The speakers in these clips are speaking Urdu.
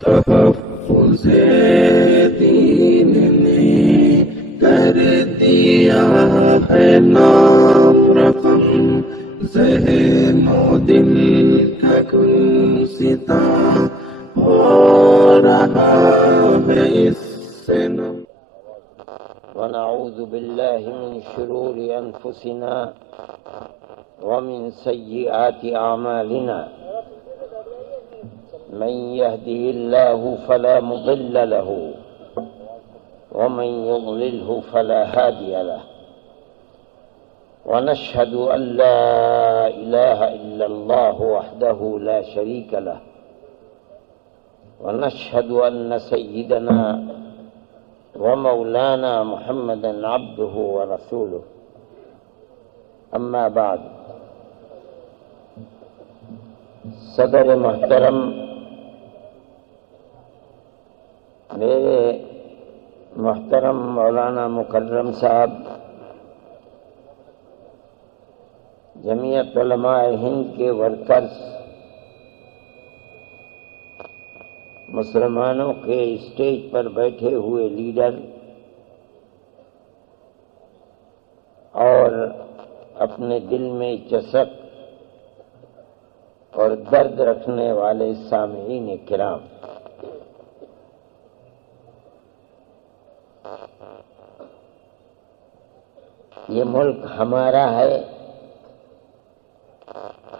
تحفظ دین نے کر دیا ہے نام رقم، ذہن و دل کا کل ستا ہو رہا ہے اس سے نم۔ ونعوذ باللہ من شرور انفسنا ومن سیئات اعمالنا، من يهده الله فلا مضل له ومن يضلله فلا هادي له، ونشهد أن لا إله إلا الله وحده لا شريك له، ونشهد أن سيدنا ومولانا محمدا عبده ورسوله، أما بعد۔ صدر محترم، میرے محترم مولانا مکرم صاحب، جمعیت علماء ہند کے ورکرز، مسلمانوں کے اسٹیج پر بیٹھے ہوئے لیڈر اور اپنے دل میں چسک اور درد رکھنے والے سامعین کرام، یہ ملک ہمارا ہے،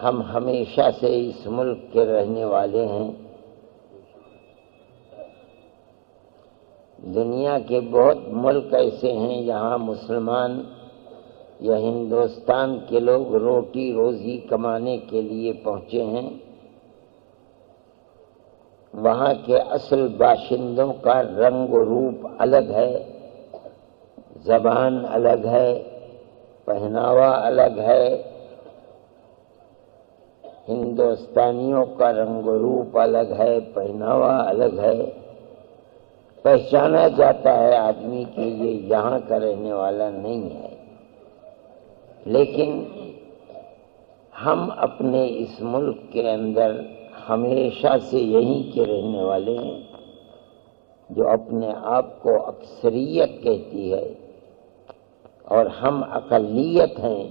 ہم ہمیشہ سے اس ملک کے رہنے والے ہیں۔ دنیا کے بہت ملک ایسے ہیں جہاں مسلمان یا ہندوستان کے لوگ روٹی روزی کمانے کے لیے پہنچے ہیں، وہاں کے اصل باشندوں کا رنگ و روپ الگ ہے، زبان الگ ہے، پہناوا الگ ہے۔ ہندوستانیوں کا رنگ و روپ الگ ہے، پہناوا الگ ہے، پہچانا جاتا ہے آدمی کہ یہ یہاں کا رہنے والا نہیں ہے۔ لیکن ہم اپنے اس ملک کے اندر ہمیشہ سے یہیں کے رہنے والے ہیں، جو اپنے آپ کو اکثریت کہتی ہے اور ہم اقلیت ہیں۔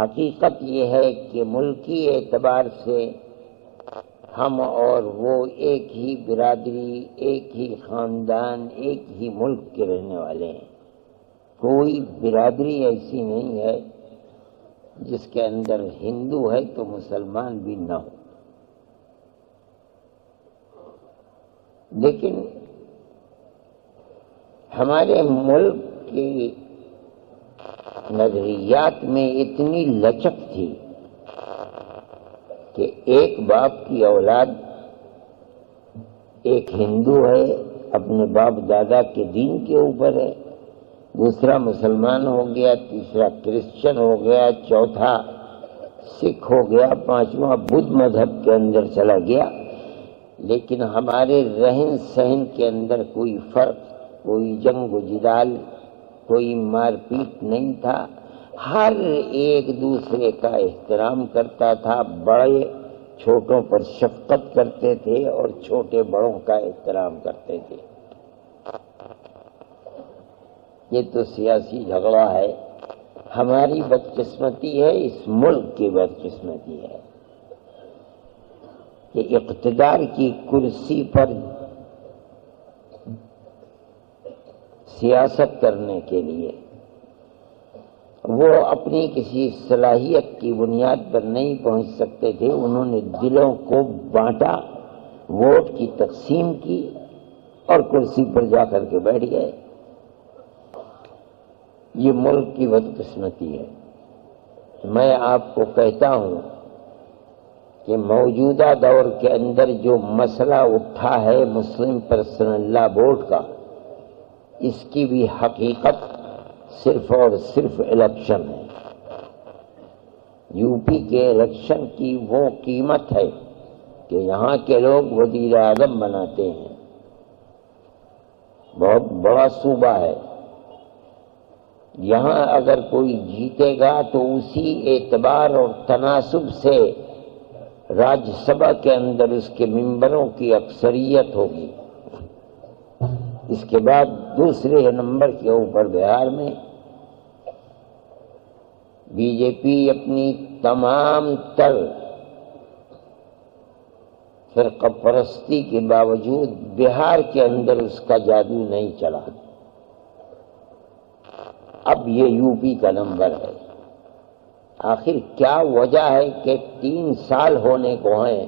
حقیقت یہ ہے کہ ملکی اعتبار سے ہم اور وہ ایک ہی برادری، ایک ہی خاندان، ایک ہی ملک کے رہنے والے ہیں۔ کوئی برادری ایسی نہیں ہے جس کے اندر ہندو ہے تو مسلمان بھی نہ ہو۔ لیکن ہمارے ملک کی نظریات میں اتنی لچک تھی کہ ایک باپ کی اولاد ایک ہندو ہے، اپنے باپ دادا کے دین کے اوپر ہے، دوسرا مسلمان ہو گیا، تیسرا کرسچن ہو گیا، چوتھا سکھ ہو گیا، پانچواں بدھ مذہب کے اندر چلا گیا۔ لیکن ہمارے رہن سہن کے اندر کوئی فرق، کوئی جنگ و جدال، کوئی مار پیٹ نہیں تھا۔ ہر ایک دوسرے کا احترام کرتا تھا، بڑے چھوٹوں پر شفقت کرتے تھے اور چھوٹے بڑوں کا احترام کرتے تھے۔ یہ تو سیاسی جھگڑا ہے، ہماری بدقسمتی ہے، اس ملک کی بدقسمتی ہے کہ اقتدار کی کرسی پر سیاست کرنے کے لیے وہ اپنی کسی صلاحیت کی بنیاد پر نہیں پہنچ سکتے تھے، انہوں نے دلوں کو بانٹا، ووٹ کی تقسیم کی اور کرسی پر جا کر کے بیٹھ گئے۔ یہ ملک کی بدقسمتی ہے۔ میں آپ کو کہتا ہوں کہ موجودہ دور کے اندر جو مسئلہ اٹھا ہے مسلم پرسنل لا بورڈ کا، اس کی بھی حقیقت صرف اور صرف الیکشن ہے۔ یو پی کے الیکشن کی وہ قیمت ہے کہ یہاں کے لوگ وزیر اعظم بناتے ہیں، بہت بڑا صوبہ ہے، یہاں اگر کوئی جیتے گا تو اسی اعتبار اور تناسب سے راجیہ سبھا کے اندر اس کے ممبروں کی اکثریت ہوگی، اس کے بعد دوسرے نمبر کے اوپر بہار میں بی جے پی اپنی تمام تر فرقہ پرستی کے باوجود بہار کے اندر اس کا جادو نہیں چلا۔ اب یہ یو پی کا نمبر ہے۔ آخر کیا وجہ ہے کہ 3 سال ہونے کو ہیں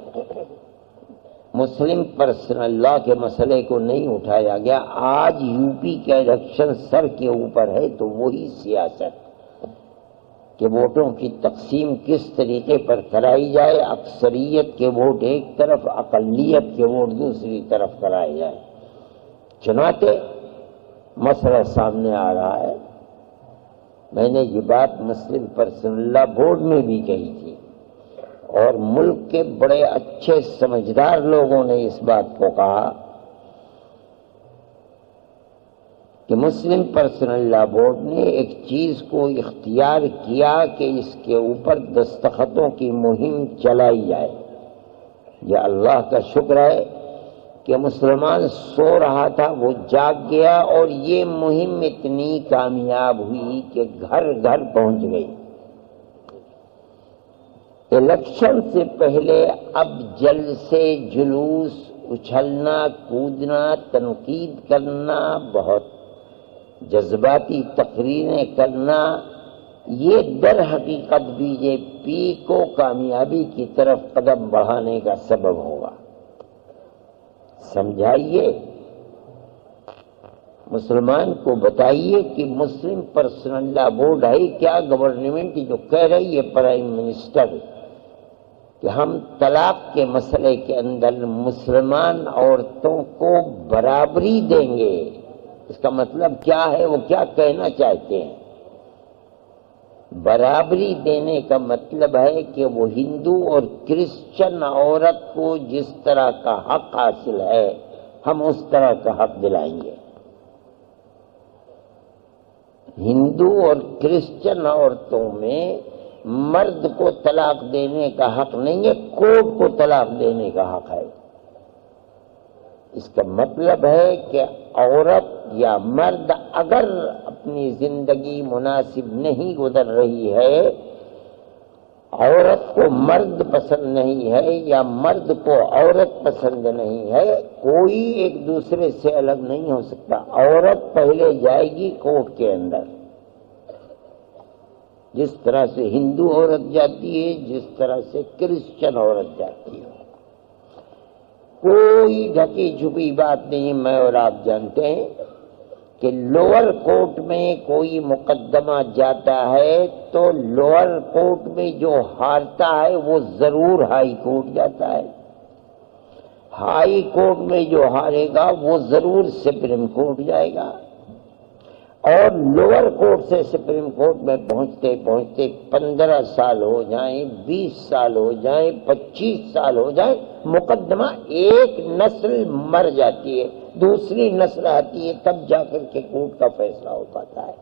مسلم پرسنل لا کے مسئلے کو نہیں اٹھایا گیا؟ آج یو پی کا الیکشن سر کے اوپر ہے، تو وہی سیاست کہ ووٹوں کی تقسیم کس طریقے پر کرائی جائے، اکثریت کے ووٹ ایک طرف، اقلیت کے ووٹ دوسری طرف کرائے جائے۔ چنانچہ مسئلہ سامنے آ رہا ہے۔ میں نے یہ بات مسلم پرسنل لا بورڈ میں بھی کہی تھی، اور ملک کے بڑے اچھے سمجھدار لوگوں نے اس بات کو کہا کہ مسلم پرسنل لا بورڈ نے ایک چیز کو اختیار کیا کہ اس کے اوپر دستخطوں کی مہم چلائی جائے۔ یہ اللہ کا شکر ہے کہ مسلمان سو رہا تھا، وہ جاگ گیا، اور یہ مہم اتنی کامیاب ہوئی کہ گھر گھر پہنچ گئی۔ الیکشن سے پہلے اب جلسے، جلوس، اچھلنا کودنا، تنقید کرنا، بہت جذباتی تقریریں کرنا، یہ در حقیقت بی جے پی کو کامیابی کی طرف قدم بڑھانے کا سبب ہوگا۔ سمجھائیے، مسلمان کو بتائیے کہ مسلم پرسنل لا بورڈ ہے کیا؟ گورنمنٹ جو کہہ رہی ہے پرائم منسٹر کہ ہم طلاق کے مسئلے کے اندر مسلمان عورتوں کو برابری دیں گے، اس کا مطلب کیا ہے؟ وہ کیا کہنا چاہتے ہیں؟ برابری دینے کا مطلب ہے کہ وہ ہندو اور کرسچن عورت کو جس طرح کا حق حاصل ہے ہم اس طرح کا حق دلائیں گے۔ ہندو اور کرسچن عورتوں میں مرد کو طلاق دینے کا حق نہیں ہے، کورٹ کو طلاق دینے کا حق ہے۔ اس کا مطلب ہے کہ عورت یا مرد اگر اپنی زندگی مناسب نہیں گزر رہی ہے، عورت کو مرد پسند نہیں ہے یا مرد کو عورت پسند نہیں ہے، کوئی ایک دوسرے سے الگ نہیں ہو سکتا۔ عورت پہلے جائے گی کورٹ کے اندر، جس طرح سے ہندو عورت جاتی ہے، جس طرح سے کرسچن عورت جاتی ہے۔ کوئی ڈھکی چھپی بات نہیں، میں اور آپ جانتے ہیں کہ لوور کورٹ میں کوئی مقدمہ جاتا ہے تو لوور کورٹ میں جو ہارتا ہے وہ ضرور ہائی کورٹ جاتا ہے، ہائی کورٹ میں جو ہارے گا وہ ضرور سپریم کورٹ جائے گا، اور لوور کورٹ سے سپریم کورٹ میں پہنچتے پہنچتے 15 سال ہو جائیں، 20 سال ہو جائیں، 25 سال ہو جائیں، مقدمہ ایک نسل مر جاتی ہے، دوسری نسل آتی ہے، تب جا کر کے کورٹ کا فیصلہ ہو پاتا ہے۔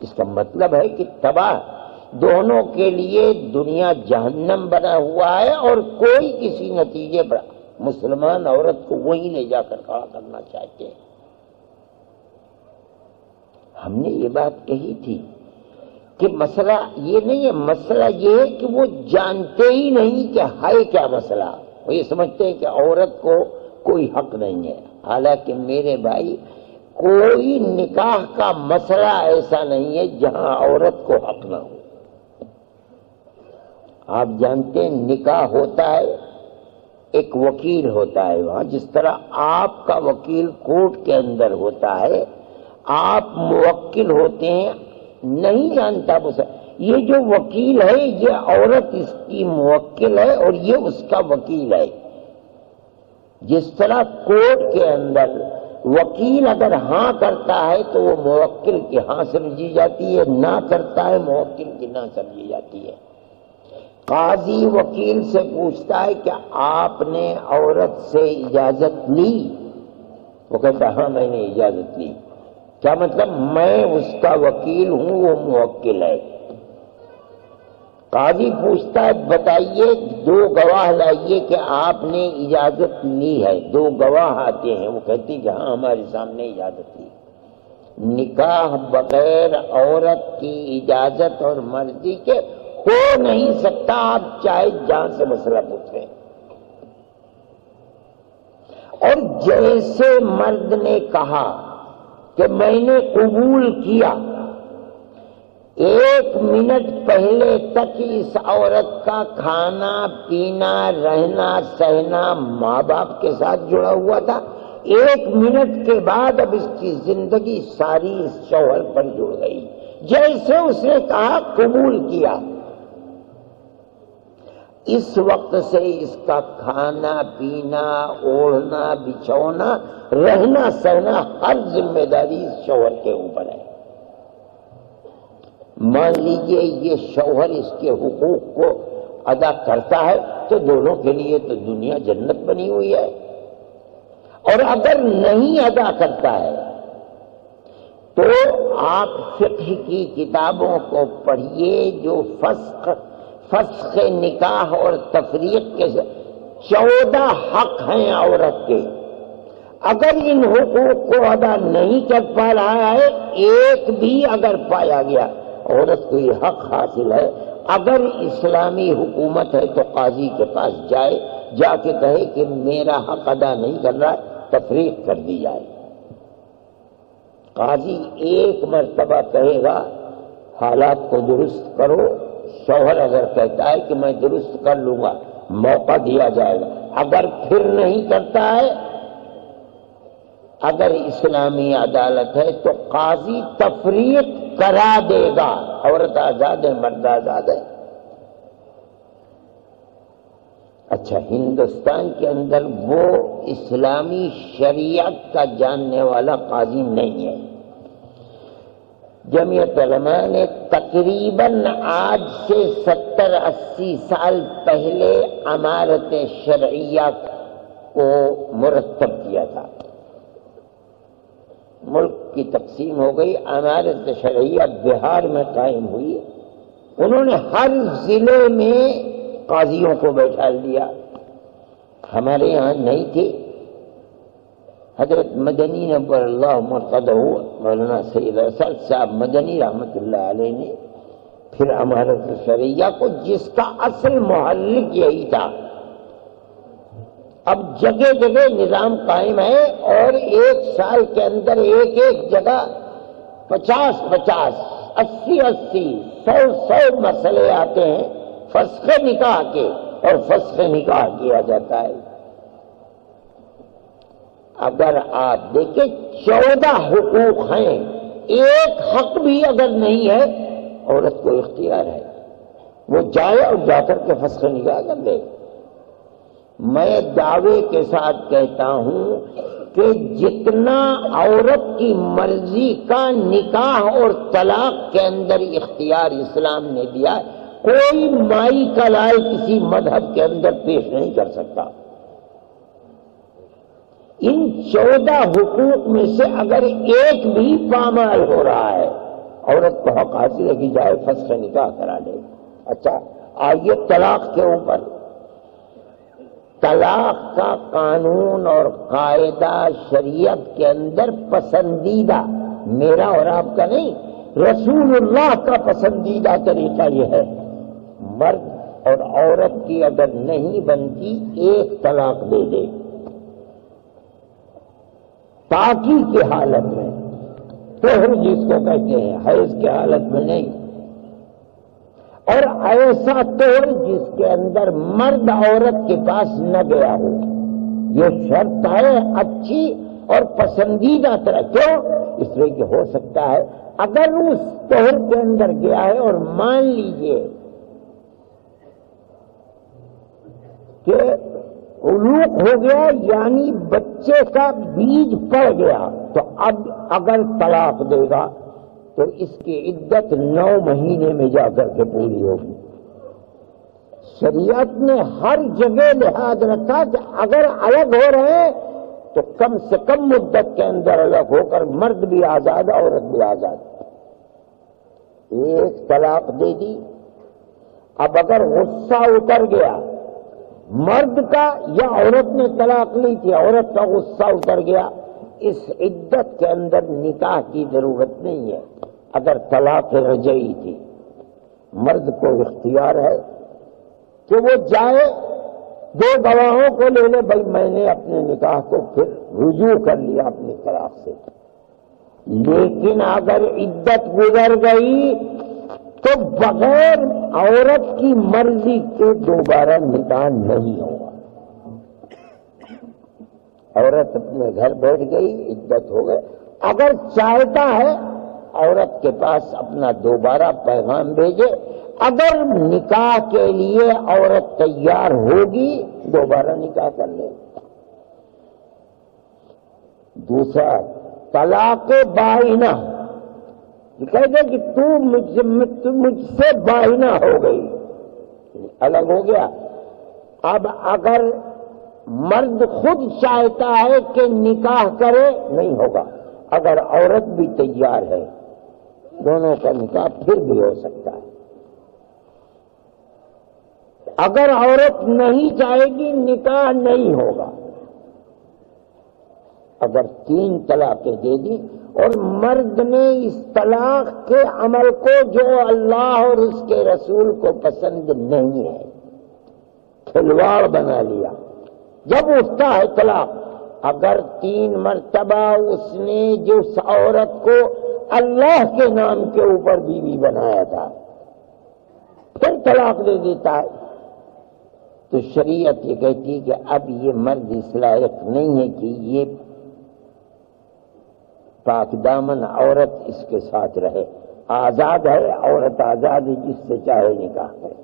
اس کا مطلب ہے کہ تباہ دونوں کے لیے دنیا جہنم بنا ہوا ہے، اور کوئی کسی نتیجے پر مسلمان عورت کو وہیں لے جا کر کھڑا کرنا چاہتے ہیں۔ ہم نے یہ بات کہی تھی کہ مسئلہ یہ نہیں ہے، مسئلہ یہ ہے کہ وہ جانتے ہی نہیں کہ ہے کیا مسئلہ، وہ یہ سمجھتے ہیں کہ عورت کو کوئی حق نہیں ہے۔ حالانکہ میرے بھائی، کوئی نکاح کا مسئلہ ایسا نہیں ہے جہاں عورت کو حق نہ ہو۔ آپ جانتے ہیں نکاح ہوتا ہے، ایک وکیل ہوتا ہے وہاں، جس طرح آپ کا وکیل کورٹ کے اندر ہوتا ہے، آپ موکل ہوتے ہیں، نہیں جانتا یہ جو وکیل ہے یہ عورت اس کی موکل ہے اور یہ اس کا وکیل ہے۔ جس طرح کورٹ کے اندر وکیل اگر ہاں کرتا ہے تو وہ موکل کی ہاں سمجھی جاتی ہے، نہ کرتا ہے موکل کی نہ سمجھی جاتی ہے۔ قاضی وکیل سے پوچھتا ہے کہ آپ نے عورت سے اجازت لی؟ وہ کہتا ہاں میں نے اجازت لی۔ کیا مطلب؟ میں اس کا وکیل ہوں، وہ موکل ہے۔ قاضی پوچھتا ہے بتائیے 2 گواہ لائیے کہ آپ نے اجازت لی ہے. 2 گواہ آتے ہیں، وہ کہتی کہ ہاں ہمارے سامنے اجازت لی. نکاح بغیر عورت کی اجازت اور مرضی کے ہو نہیں سکتا، آپ چاہے جہاں سے مسئلہ پوچھیں. اور جیسے مرد نے کہا کہ میں نے قبول کیا، 1 منٹ پہلے تک اس عورت کا کھانا پینا رہنا سہنا ماں باپ کے ساتھ جڑا ہوا تھا. 1 منٹ کے بعد اب اس کی زندگی ساری اس شوہر پر جڑ گئی. جیسے اس نے کہا قبول کیا، اس وقت سے اس کا کھانا پینا اوڑھنا بچھونا رہنا سہنا ہر ذمہ داری اس شوہر کے اوپر ہے. مان لیجئے یہ شوہر اس کے حقوق کو ادا کرتا ہے تو دونوں کے لیے تو دنیا جنت بنی ہوئی ہے. اور اگر نہیں ادا کرتا ہے تو آپ فقہ کی کتابوں کو پڑھیے جو فسخ نکاح اور تفریق کے 14 حق ہیں عورت کے. اگر ان حقوق کو ادا نہیں کر پا رہا ہے، ایک بھی اگر پایا گیا، عورت کو یہ حق حاصل ہے. اگر اسلامی حکومت ہے تو قاضی کے پاس جائے، جا کے کہے کہ میرا حق ادا نہیں کر رہا، تفریق کر دی جائے. قاضی 1 مرتبہ کہے گا حالات کو درست کرو، شوہر اگر کہتا ہے کہ میں درست کر لوں گا، موقع دیا جائے گا. اگر پھر نہیں کرتا ہے، اگر اسلامی عدالت ہے تو قاضی تفریق کرا دے گا. عورت آزاد ہے، مرد آزاد ہے. اچھا، ہندوستان کے اندر وہ اسلامی شریعت کا جاننے والا قاضی نہیں ہے. جمعیت علماء نے تقریباً آج سے 70-80 سال پہلے امارت شرعیہ کو مرتب کیا تھا. ملک کی تقسیم ہو گئی، امارت شرعیہ بہار میں قائم ہوئی. انہوں نے ہر ضلع میں قاضیوں کو بیٹھا دیا. ہمارے یہاں نہیں تھے. حضرت مدنی نور اللہ مرتضی مولانا سید اسد صاحب مدنی رحمت اللہ علیہ نے پھر امارت شرعیہ کو، جس کا اصل محرک یہی تھا. اب جگہ جگہ نظام قائم ہے اور 1 سال کے اندر ایک جگہ 50-50 80-80 100 مسئلے آتے ہیں فسخ نکاح کے، اور فسخ نکاح کیا جاتا ہے. اگر آپ دیکھیں 14 حقوق ہیں، ایک حق بھی اگر نہیں ہے، عورت کو اختیار ہے وہ جائے اور جا کر کے فسخ نکاح کر دے. میں دعوے کے ساتھ کہتا ہوں کہ جتنا عورت کی مرضی کا نکاح اور طلاق کے اندر اختیار اسلام نے دیا، کوئی مائی کا لال کسی مذہب کے اندر پیش نہیں کر سکتا. ان 14 حقوق میں سے اگر ایک بھی پامال ہو رہا ہے، عورت کو حق حاصل ہے کہ جائے فسخ نکاح کرا دے. اچھا، آئیے طلاق کے اوپر. طلاق کا قانون اور قاعدہ شریعت کے اندر پسندیدہ، میرا اور آپ کا نہیں، رسول اللہ کا پسندیدہ طریقہ یہ ہے، مرد اور عورت کی اگر نہیں بنتی 1 طلاق دے دے، پاکی کی حالت میں، طہر جس کو کہتے ہیں، حیض کی حالت میں نہیں. اور ایسا طہر جس کے اندر مرد عورت کے پاس نہ گیا ہو. یہ شرط ہے اچھی اور پسندیدہ طرح. کیوں؟ اس لیے کہ ہو سکتا ہے اگر اس طہر کے اندر گیا ہے اور مان لیجئے کہ علوق ہو گیا، یعنی بچے کا بیج پڑ گیا، تو اب اگر طلاق دے گا تو اس کی عدت 9 مہینے میں جا کر کے پوری ہوگی. شریعت نے ہر جگہ لحاظ رکھا کہ اگر الگ ہو رہے ہیں تو کم سے کم مدت کے اندر الگ ہو کر مرد بھی آزاد، عورت بھی آزاد. 1 طلاق دے دی. اب اگر غصہ اتر گیا مرد کا یا عورت نے طلاق لی تھی، عورت کا غصہ اتر گیا، اس عدت کے اندر نکاح کی ضرورت نہیں ہے۔ اگر طلاق رجعی تھی، مرد کو اختیار ہے کہ وہ جائے 2 گواہوں کو لے لے، بھائی میں نے اپنے نکاح کو پھر رجوع کر لیا اپنی طلاق سے۔ لیکن اگر عدت گزر گئی تو بغیر عورت کی مرضی کے دوبارہ نکاح نہیں ہوگا۔ عورت اپنے گھر بیٹھ گئی، عدت ہو گئے، اگر چاہتا ہے عورت کے پاس اپنا دوبارہ پیغام بھیجے، اگر نکاح کے لیے عورت تیار ہوگی دوبارہ نکاح کر لے۔ دوسرا طلاق بائنہ، یہ کہتے کہ تو مجھ سے بائنہ ہو گئی، الگ ہو گیا۔ اب اگر مرد خود چاہتا ہے کہ نکاح کرے نہیں ہوگا، اگر عورت بھی تیار ہے دونوں کا نکاح پھر بھی ہو سکتا ہے۔ اگر عورت نہیں چاہے گی نکاح نہیں ہوگا۔ اگر 3 طلاقیں دے دی اور مرد نے اس طلاق کے عمل کو جو اللہ اور اس کے رسول کو پسند نہیں ہے کھلواڑ بنا لیا، جب اٹھتا ہے طلاق، اگر 3 مرتبہ اس نے جس عورت کو اللہ کے نام کے اوپر بیوی بنایا تھا پھر طلاق دے دیتا ہے، تو شریعت یہ کہتی ہے کہ اب یہ مرد اس لائق نہیں ہے کہ یہ پاک دامن عورت اس کے ساتھ رہے۔ آزاد ہے، عورت آزاد ہے، جس سے چاہے نکاح کرے۔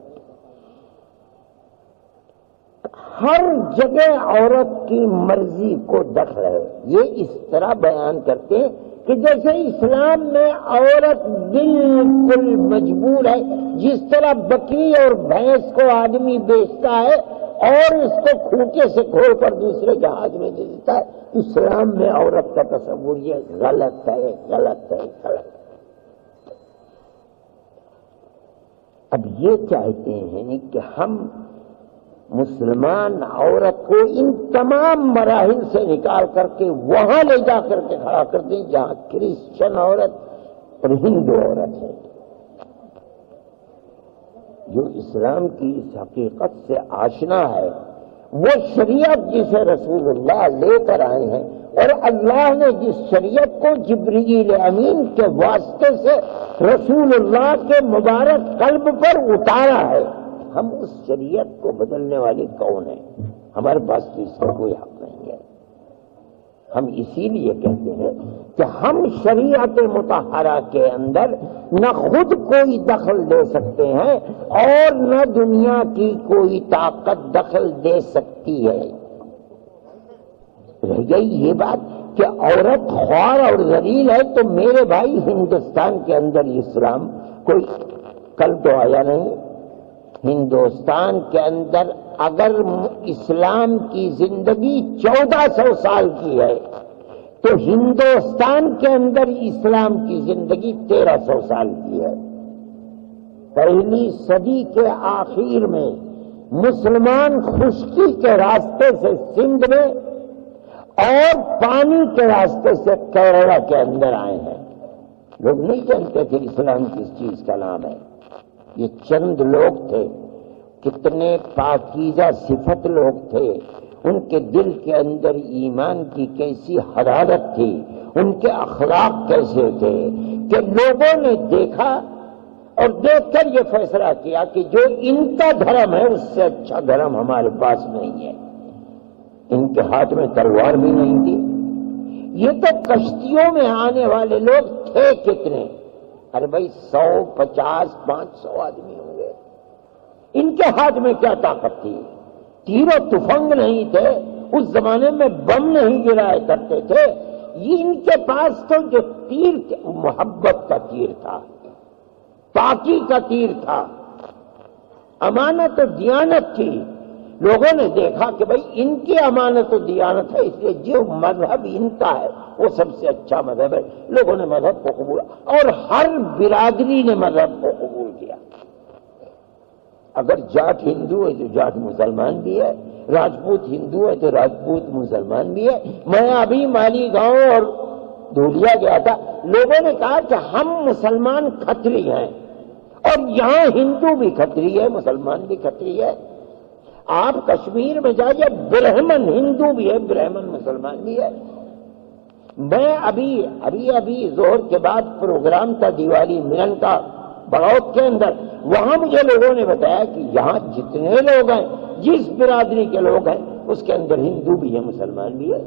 ہر جگہ عورت کی مرضی کو دخل ہے۔ یہ اس طرح بیان کرتے ہیں کہ جیسے اسلام میں عورت بالکل مجبور ہے، جس طرح بکری اور بھینس کو آدمی بیچتا ہے اور اس کو کھوٹے سے کھول کر دوسرے کے ہاتھ میں دے دیتا ہے، اسلام میں عورت کا تصور یہ غلط ہے، غلط ہے، غلط ہے۔ اب یہ چاہتے ہیں کہ ہم مسلمان عورت کو ان تمام مراحل سے نکال کر کے وہاں لے جا کر کے کھڑا کر دیں جہاں کرسچن عورت اور ہندو عورت ہے۔ جو اسلام کی اس حقیقت سے آشنا ہے، وہ شریعت جسے رسول اللہ لے کر آئے ہیں اور اللہ نے جس شریعت کو جبرائیل امین کے واسطے سے رسول اللہ کے مبارک قلب پر اتارا ہے، ہم اس شریعت کو بدلنے والے کون ہیں؟ ہمارے پاس تو اس کا کوئی حق نہیں ہے۔ ہم اسی لیے کہتے ہیں کہ ہم شریعت مطہرہ کے اندر نہ خود کوئی دخل دے سکتے ہیں اور نہ دنیا کی کوئی طاقت دخل دے سکتی ہے۔ رہ گئی یہ بات کہ عورت خوار اور ذلیل ہے، تو میرے بھائی ہندوستان کے اندر اسلام کوئی کل تو آیا نہیں۔ ہندوستان کے اندر اگر اسلام کی زندگی 1400 سال کی ہے تو ہندوستان کے اندر اسلام کی زندگی 1300 سال کی ہے۔ پہلی صدی کے آخر میں مسلمان خشکی کے راستے سے سندھ میں اور پانی کے راستے سے کیرلا کے اندر آئے ہیں۔ لوگ نہیں جانتے کہ اسلام کس چیز کا نام ہے۔ یہ چند لوگ تھے، کتنے پاکیزہ صفت لوگ تھے، ان کے دل کے اندر ایمان کی کیسی حرارت تھی، ان کے اخلاق کیسے تھے کہ لوگوں نے دیکھا اور دیکھ کر یہ فیصلہ کیا کہ جو ان کا دھرم ہے اس سے اچھا دھرم ہمارے پاس نہیں ہے۔ ان کے ہاتھ میں تلوار بھی نہیں تھی۔ یہ تو کشتیوں میں آنے والے لوگ تھے کتنے، ارے بھائی 100، 50، 500 آدمی ہوں گے۔ ان کے ہاتھ میں کیا طاقت تھی؟ تیر و تفنگ نہیں تھے، اس زمانے میں بم نہیں گرایا کرتے تھے۔ یہ ان کے پاس تو جو تیر تھے محبت کا تیر تھا، پاکی کا تیر تھا، امانت و دیانت تھی۔ لوگوں نے دیکھا کہ بھئی ان کی امانت و دیانت ہے، اس لیے جو مذہب ان کا ہے وہ سب سے اچھا مذہب ہے۔ لوگوں نے مذہب کو قبول اور ہر برادری نے مذہب کو قبول کیا۔ اگر جاٹ ہندو ہے تو جاٹ مسلمان بھی ہے، راجپوت ہندو ہے تو راجپوت مسلمان بھی ہے۔ میں ابھی مالی گاؤں اور دھولیا گیا تھا، لوگوں نے کہا کہ ہم مسلمان کھتری ہیں، اور یہاں ہندو بھی کھتری ہے، مسلمان بھی کھتری ہے۔ آپ کشمیر میں جائیے، برہمن ہندو بھی ہے، برہمن مسلمان بھی ہے۔ میں ابھی ظہر کے بعد پروگرام تھا دیوالی ملن کا بڑوت کے اندر، وہاں مجھے لوگوں نے بتایا کہ یہاں جتنے لوگ ہیں، جس برادری کے لوگ ہیں، اس کے اندر ہندو بھی ہے، مسلمان بھی ہے۔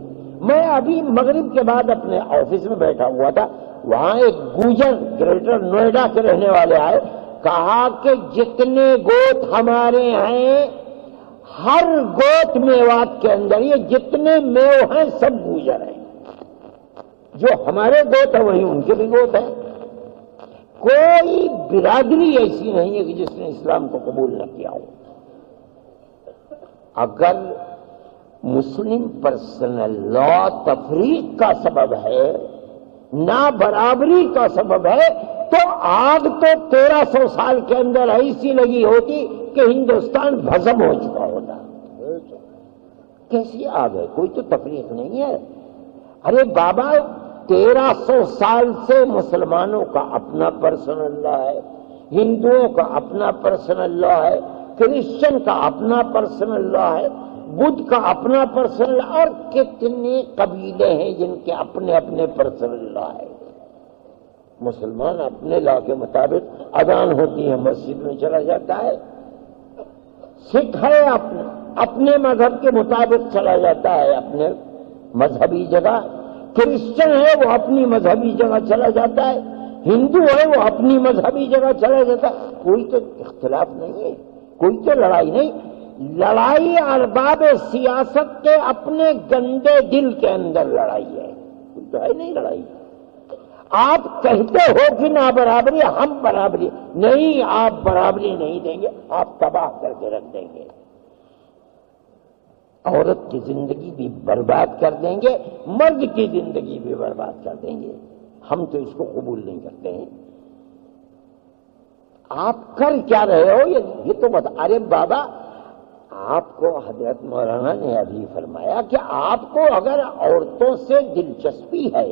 میں ابھی مغرب کے بعد اپنے آفس میں بیٹھا ہوا تھا، وہاں ایک گوجر گریٹر نوئیڈا کے رہنے والے آئے، کہا کہ جتنے گوت ہمارے ہیں، ہر گوت میوات کے اندر یہ جتنے میو ہیں سب گوجر ہیں، جو ہمارے گوت ہے وہی ان کے بھی گوت ہے۔ کوئی برادری ایسی نہیں ہے کہ جس نے اسلام کو قبول نہ کیا ہو۔ اگر مسلم پرسنل لا تفریق کا سبب ہے، نا برابری کا سبب ہے، تو آگ تو 1300 سال کے اندر ایسی لگی ہوتی کہ ہندوستان بھسم ہو چکا ہوتا۔ کیسی آگ ہے؟ کوئی تو تفریق نہیں ہے۔ ارے بابا، 1300 سال سے مسلمانوں کا اپنا پرسنل لا ہے، ہندوؤں کا اپنا پرسنل لا ہے، کرسچن کا اپنا پرسنل لا ہے، بدھ کا اپنا پرسنل، اور کتنے قبیلے ہیں جن کے اپنے اپنے پرسنل لا ہے۔ مسلمان اپنے لا کے مطابق اذان ہوتی ہے مسجد میں چلا جاتا ہے، سکھ ہے اپنے مذہب کے مطابق چلا جاتا ہے اپنے مذہبی جگہ، کرسچن ہے وہ اپنی مذہبی جگہ چلا جاتا ہے، ہندو ہے وہ اپنی مذہبی جگہ چلا جاتا ہے۔ کوئی تو اختلاف نہیں ہے، کوئی تو لڑائی نہیں۔ لڑائی ارباب سیاست کے اپنے گندے دل کے اندر لڑائی ہے، کوئی تو ہے نہیں لڑائی۔ آپ کہتے ہو کہ نا برابری، ہم برابری نہیں، آپ برابری نہیں دیں گے، آپ تباہ کر کے رکھ دیں گے، عورت کی زندگی بھی برباد کر دیں گے، مرد کی زندگی بھی برباد کر دیں گے۔ ہم تو اس کو قبول نہیں کرتے ہیں۔ آپ کر کیا رہے ہو یہ تو بتا۔ ارے بابا، آپ کو حضرت مولانا نے ابھی فرمایا کہ آپ کو اگر عورتوں سے دلچسپی ہے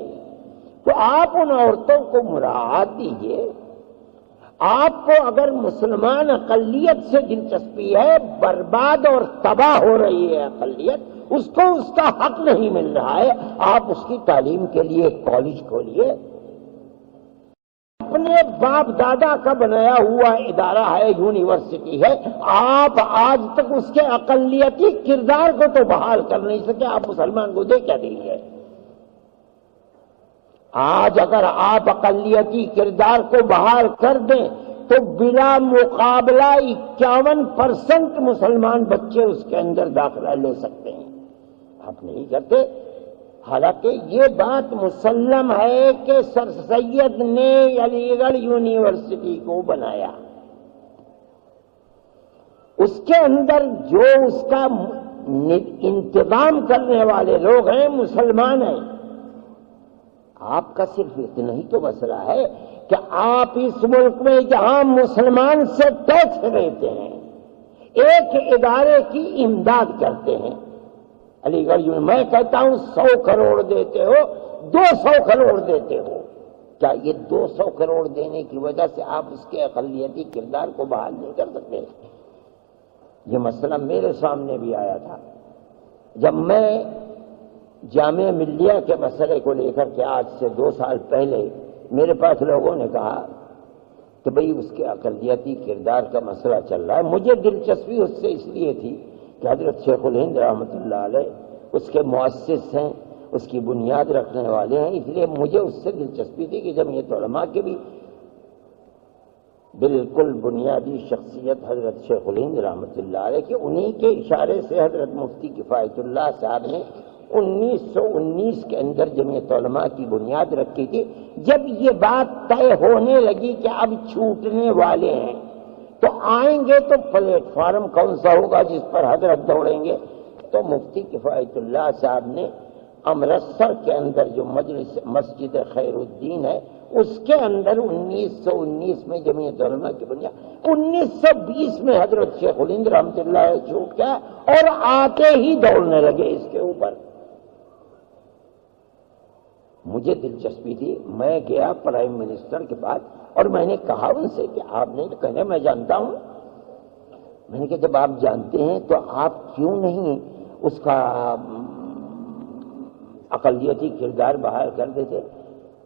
تو آپ ان عورتوں کو مراعات دیجیے۔ آپ کو اگر مسلمان اقلیت سے دلچسپی ہے، برباد اور تباہ ہو رہی ہے اقلیت، اس کو اس کا حق نہیں مل رہا ہے، آپ اس کی تعلیم کے لیے کالج کھولیے۔ اپنے باپ دادا کا بنایا ہوا ادارہ ہے، یونیورسٹی ہے، آپ آج تک اس کے اقلیتی کردار کو تو بحال کر نہیں سکے، آپ مسلمان کو دے کیا دیں گے؟ آج اگر آپ اقلیتی کردار کو بحال کر دیں تو بلا مقابلہ 51% مسلمان بچے اس کے اندر داخلہ لے سکتے ہیں، آپ نہیں کرتے۔ حالانکہ یہ بات مسلم ہے کہ سر سید نے علی گڑھ یونیورسٹی کو بنایا، اس کے اندر جو اس کا انتظام کرنے والے لوگ ہیں مسلمان ہیں۔ آپ کا صرف اتنا ہی تو مسئلہ ہے کہ آپ اس ملک میں جہاں مسلمان سے ٹیکس لیتے ہیں، ایک ادارے کی امداد کرتے ہیں، علی گڑھ میں کہتا ہوں 100 کروڑ دیتے ہو، 200 کروڑ دیتے ہو، کیا یہ 200 کروڑ دینے کی وجہ سے آپ اس کے اقلیتی کردار کو بحال نہیں کر سکتے؟ یہ مسئلہ میرے سامنے بھی آیا تھا جب میں جامعہ ملیہ کے مسئلے کو لے کر کے آج سے 2 سال پہلے میرے پاس لوگوں نے کہا کہ بھئی اس کے اقلیتی کردار کا مسئلہ چل رہا ہے۔ مجھے دلچسپی اس سے اس لیے تھی کہ حضرت شیخ الہند رحمۃ اللہ علیہ اس کے مؤسس ہیں، اس کی بنیاد رکھنے والے ہیں، اس لیے مجھے اس سے دلچسپی تھی کہ جمعیت علماء کے بھی بالکل بنیادی شخصیت حضرت شیخ الہند رحمۃ اللہ علیہ کی، انہی کے اشارے سے حضرت مفتی کفایت اللہ صاحب نے 1919 کے اندر جمعیت علماء کی بنیاد رکھی تھی۔ جب یہ بات طے ہونے لگی کہ اب چھوٹنے والے ہیں تو آئیں گے تو پلیٹ فارم کون سا ہوگا جس پر حضرت دوڑیں گے، تو مفتی کفایت اللہ صاحب نے امرتسر کے اندر جو مسجد خیر الدین ہے اس کے اندر 1919 میں جمعیت علماء کی بنیاد، 1920 میں حضرت شیخ الہند رحمۃ اللہ علیہ شروع کیا اور آتے ہی دوڑنے لگے اس کے اوپر۔ مجھے دلچسپی تھی، میں گیا پرائم منسٹر کے پاس اور میں نے کہا ان سے کہ آپ نے کہا میں جانتا ہوں، میں نے کہا جب آپ جانتے ہیں تو آپ کیوں نہیں اس کا اقلیتی کردار بحال کر دیتے؟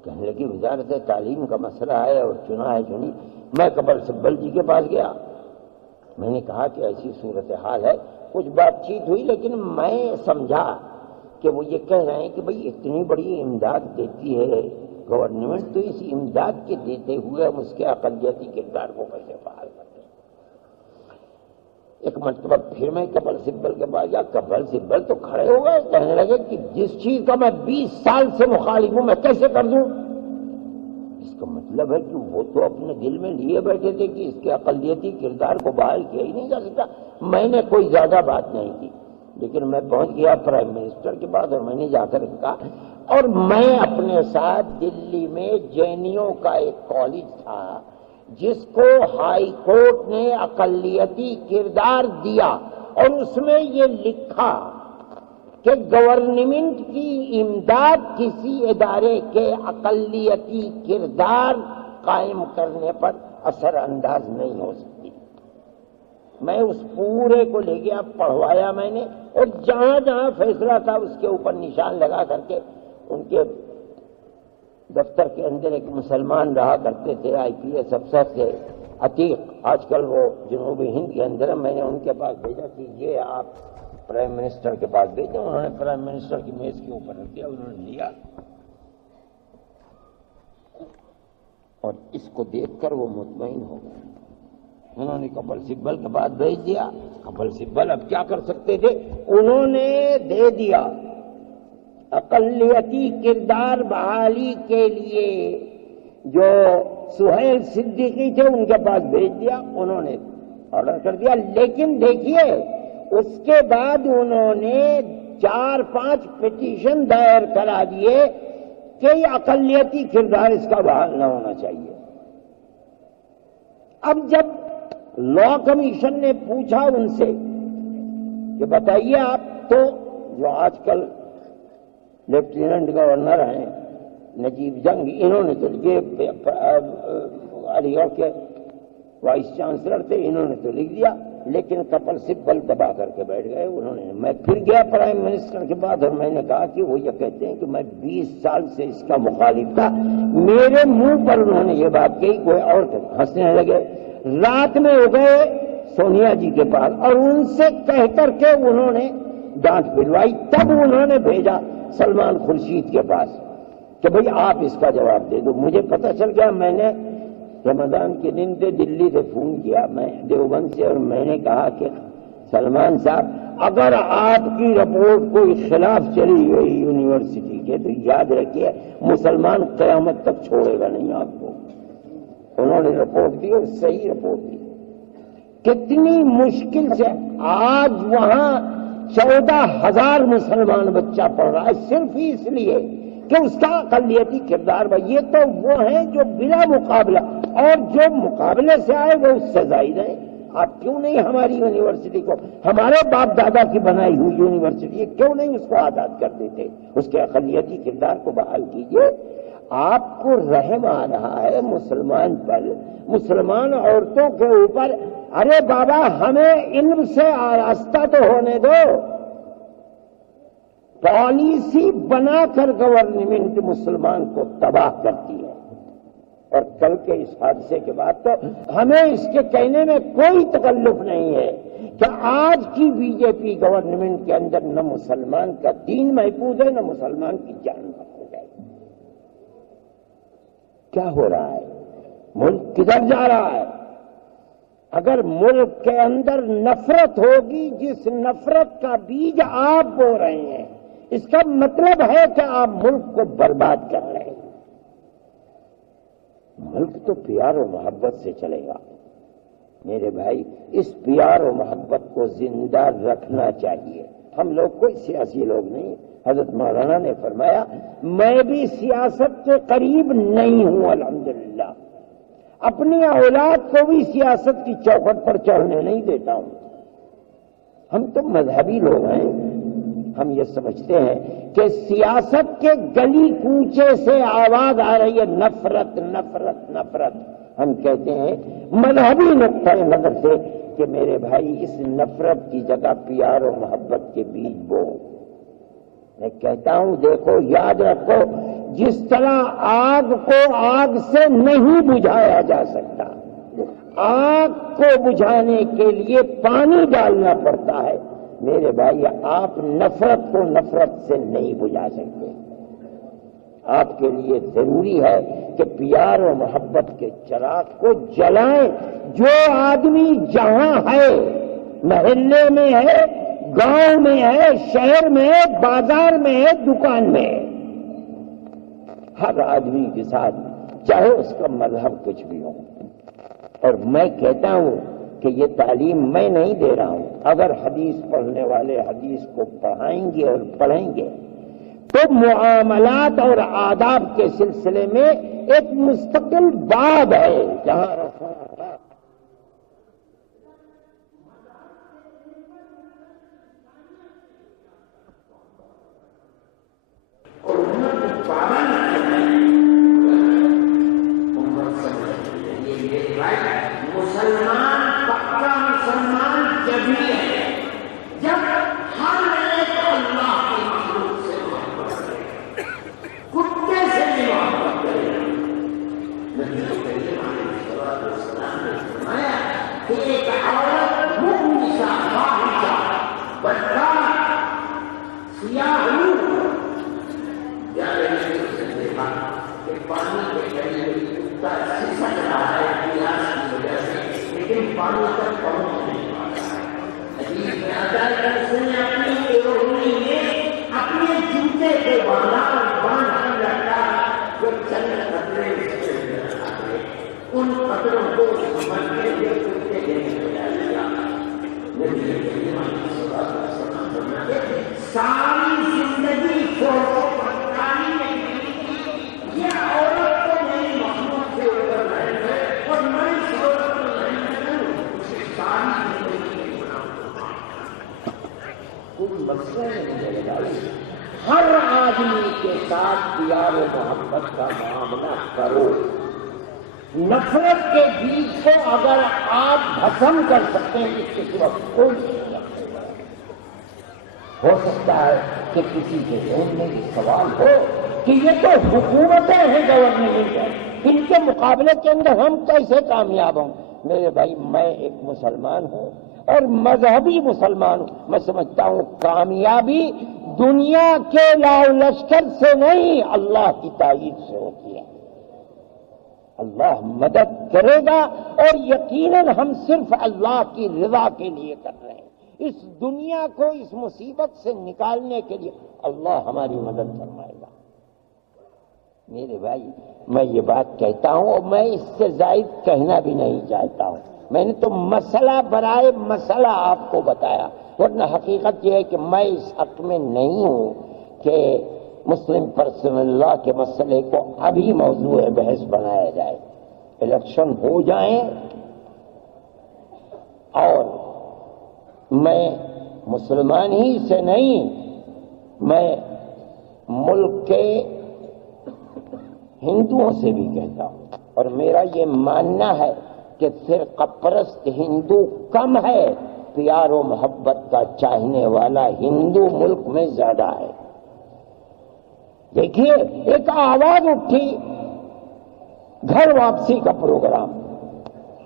کہنے لگی وزارت تعلیم کا مسئلہ ہے اور چنا ہے چنی۔ میں کمل سبل جی کے پاس گیا، میں نے کہا کہ ایسی صورتحال ہے، کچھ بات چیت ہوئی، لیکن میں سمجھا کہ وہ یہ کہہ رہے ہیں کہ بھئی اتنی بڑی امداد دیتی ہے گورنمنٹ، تو اس امداد کے دیتے ہوئے ہم اس کے اقلیتی کردار کو کیسے فعال کرتے ہیں۔ ایک مرتبہ پھر میں کمل سبل کے پاس گیا، کمل سبل تو کھڑے ہو گئے، کہنے لگے کہ جس چیز کا میں 20 سال سے مخالف ہوں میں کیسے کر دوں؟ اس کا مطلب ہے کہ وہ تو اپنے دل میں لیے بیٹھے تھے کہ اس کے اقلیتی کردار کو بحال کیا ہی نہیں جا سکتا۔ میں نے کوئی زیادہ بات نہیں کی، لیکن میں پہنچ گیا پرائم منسٹر کے پاس اور میں نے جا کر کہا، اور میں اپنے ساتھ دلی میں جینیوں کا ایک کالج تھا جس کو ہائی کورٹ نے اقلیتی کردار دیا اور اس میں یہ لکھا کہ گورنمنٹ کی امداد کسی ادارے کے اقلیتی کردار قائم کرنے پر اثر انداز نہیں ہو سکتی۔ میں اس پورے کو لے گیا، پڑھوایا میں نے، اور جہاں جہاں فیصلہ تھا اس کے اوپر نشان لگا کر کے ان کے دفتر کے اندر ایک مسلمان رہا کرتے تھے IPS افسر تھے عتیق، آج کل وہ جنوبی ہند کے اندر، میں نے ان کے پاس بھیجا کہ یہ آپ پرائم منسٹر کے پاس بھیجیں۔ انہوں نے پرائم منسٹر کی میز کے اوپر رکھ دیا، انہوں نے لیا اور اس کو دیکھ کر وہ مطمئن ہو گئے۔ انہوں نے کپل سبل کے بعد بھیج دیا۔ کپل سبل اب کیا کر سکتے تھے؟ انہوں نے دے دیا اقلیتی کردار بحالی کے لیے جو سہیل صدیقی تھے ان کے پاس بھیج دیا، انہوں نے آرڈر کر دیا۔ لیکن دیکھیے اس کے بعد انہوں نے 4-5 پٹیشن دائر کرا دیے کہ یہ اقلیتی کردار اس کا بحال نہ ہونا چاہیے۔ اب جب لا کمیشن نے پوچھا ان سے کہ بتائیے آپ تو جو آج کل لیفٹیننٹ گورنر ہیں نجیب جنگ، انہوں نے تو علی گڑھ کے وائس چانسلر تھے، انہوں نے تو لکھ دیا، لیکن کپل سبل دبا کر کے بیٹھ گئے۔ انہوں نے، میں پھر گیا پرائم منسٹر کے بعد اور میں نے کہا کہ وہ یہ کہتے ہیں کہ میں 20 سال سے اس کا مخالف تھا۔ میرے منہ پر انہوں نے یہ بات کہی، کوئی اور ہنسنے لگے۔ رات میں ہو گئے سونیا جی کے پاس اور ان سے کہہ کر کے انہوں نے ڈانٹ پلوائی، تب انہوں نے بھیجا سلمان خورشید کے پاس کہ بھئی آپ اس کا جواب دے دو۔ مجھے پتہ چل گیا، میں نے رمضان کے دن سے دلی سے فون کیا میں دیوبند سے، اور میں نے کہا کہ سلمان صاحب اگر آپ کی رپورٹ کوئی خلاف چلی گئی یونیورسٹی کے تو یاد رکھیے مسلمان قیامت تک چھوڑے گا نہیں آپ کو۔ انہوں نے رپورٹ دی اور صحیح رپورٹ دی۔ کتنی مشکل سے آج وہاں 14,000 مسلمان بچہ پڑھ رہا ہے صرف اس لیے کہ اس کا اقلیتی کردار بھائی۔ یہ تو وہ ہیں جو بلا مقابلہ، اور جو مقابلے سے آئے وہ اس سے زائد ہیں۔ آپ کیوں نہیں ہماری یونیورسٹی کو، ہمارے باپ دادا کی بنائی ہوئی یونیورسٹی، کیوں نہیں اس کو آزاد کر دیتے؟ اس کے اقلیتی کردار کو بحال کیجیے۔ آپ کو رحم آ رہا ہے مسلمان پر، مسلمان عورتوں کے اوپر۔ ارے بابا ہمیں علم سے آراستہ تو ہونے دو۔ پالیسی بنا کر گورنمنٹ مسلمان کو تباہ کرتی ہے، اور کل کے اس حادثے کے بعد تو ہمیں اس کے کہنے میں کوئی تکلف نہیں ہے کہ آج کی BJP گورنمنٹ کے اندر نہ مسلمان کا دین محفوظ ہے نہ مسلمان کی جان محفوظ ہے۔ کیا ہو رہا ہے؟ ملک کدھر جا رہا ہے؟ اگر ملک کے اندر نفرت ہوگی، جس نفرت کا بیج آپ بو رہے ہیں، اس کا مطلب ہے کہ آپ ملک کو برباد کر رہے ہیں۔ ملک تو پیار و محبت سے چلے گا میرے بھائی، اس پیار و محبت کو زندہ رکھنا چاہیے۔ ہم لوگ کوئی سیاسی لوگ نہیں، حضرت مولانا نے فرمایا میں بھی سیاست کے قریب نہیں ہوں الحمدللہ، اپنی اولاد کو بھی سیاست کی چوکھٹ پر چڑھنے نہیں دیتا ہوں۔ ہم تو مذہبی لوگ ہیں، ہم یہ سمجھتے ہیں کہ سیاست کے گلی کوچے سے آواز آ رہی ہے نفرت نفرت نفرت۔ ہم کہتے ہیں مذہبی نقطۂ نظر سے کہ میرے بھائی اس نفرت کی جگہ پیار و محبت کے بیج بو۔ میں کہتا ہوں دیکھو یاد رکھو، جس طرح آگ کو آگ سے نہیں بجھایا جا سکتا، آگ کو بجھانے کے لیے پانی ڈالنا پڑتا ہے، میرے بھائی آپ نفرت کو نفرت سے نہیں بجھا سکتے۔ آپ کے لیے ضروری ہے کہ پیار و محبت کے چراغ کو جلائیں۔ جو آدمی جہاں ہے، محلے میں ہے، گاؤں میں ہے، شہر میں ہے، بازار میں ہے، دکان میں ہے، ہر آدمی کے ساتھ چاہے اس کا مذہب کچھ بھی ہو۔ اور میں کہتا ہوں کہ یہ تعلیم میں نہیں دے رہا ہوں، اگر حدیث پڑھنے والے حدیث کو پڑھائیں گے اور پڑھیں گے تو معاملات اور آداب کے سلسلے میں ایک مستقل باب ہے جہاں رسول اللہ مسلمان پکا مسلمان جب ہی ہے جب ہر ایک اللہ کی مخلوق سے محبت کرے، کتے سے بھی محبت کرے۔ نبی کریم علیہ السلام نے فرمایا کہ ایک عورت مؤمنہ فاحشہ بدکار سیاہ یا اس نے دیکھا کہ پانی کے قریب کتا سسک رہا ہے پیاس کی وجہ سے، لیکن پانی تک پہنچ نہیں پاتا۔ حدیث میں آتا ہے کہ اس نے اپنی روحنی میں اپنے جوتے کو باندھا اور باندھ کر لٹکا، جو چند قطرے اس سے نکل آئے، ان قطروں کو سمجھ کے یہ کتے کے نیچے ڈال دیا۔ نبی کریم علیہ الصلوۃ والسلام فرماتے ہیں ساری زندگی فوجوں پر کاری نہیں کی، یہ عورت تو میری مخلوق سے اوپر نہیں ہے اور میں اس عورت کو نہیں کروں، اسے ساری زندگی نہیں بناؤں۔ کوئی مسئلہ نہیں ہے بھائی، ہر آدمی کے ساتھ پیار و محبت کا معاملہ کرو۔ نفرت کے بیج کو اگر آپ بھسم کر سکتے ہیں اس کے سوا کوئی نہیں کر سکتا۔ ہو سکتا ہے کہ کسی کے ذہن میں یہ سوال ہو کہ یہ تو حکومتیں ہیں، گورنمنٹ ہے، ان کے مقابلے کے اندر ہم کیسے کامیاب ہوں؟ میرے بھائی میں ایک مسلمان ہوں اور مذہبی مسلمان ہوں، میں سمجھتا ہوں کامیابی دنیا کے لاؤ لشکر سے نہیں، اللہ کی تائید سے ہوتی ہے۔ اللہ مدد کرے گا اور یقیناً ہم صرف اللہ کی رضا کے لیے کر رہے ہیں۔ اس دنیا کو اس مصیبت سے نکالنے کے لیے اللہ ہماری مدد فرمائے گا۔ میرے بھائی میں یہ بات کہتا ہوں اور میں اس سے زائد کہنا بھی نہیں چاہتا ہوں، میں نے تو مسئلہ برائے مسئلہ آپ کو بتایا، ورنہ حقیقت یہ ہے کہ میں اس حق میں نہیں ہوں کہ مسلم پرسنل لا کے مسئلے کو ابھی موضوع بحث بنایا جائے۔ الیکشن ہو جائیں اور میں مسلمان ہی سے نہیں، میں ملک کے ہندوؤں سے بھی کہتا ہوں، اور میرا یہ ماننا ہے کہ فرقہ پرست ہندو کم ہے، پیار و محبت کا چاہنے والا ہندو ملک میں زیادہ ہے۔ دیکھیے ایک آواز اٹھی گھر واپسی کا پروگرام،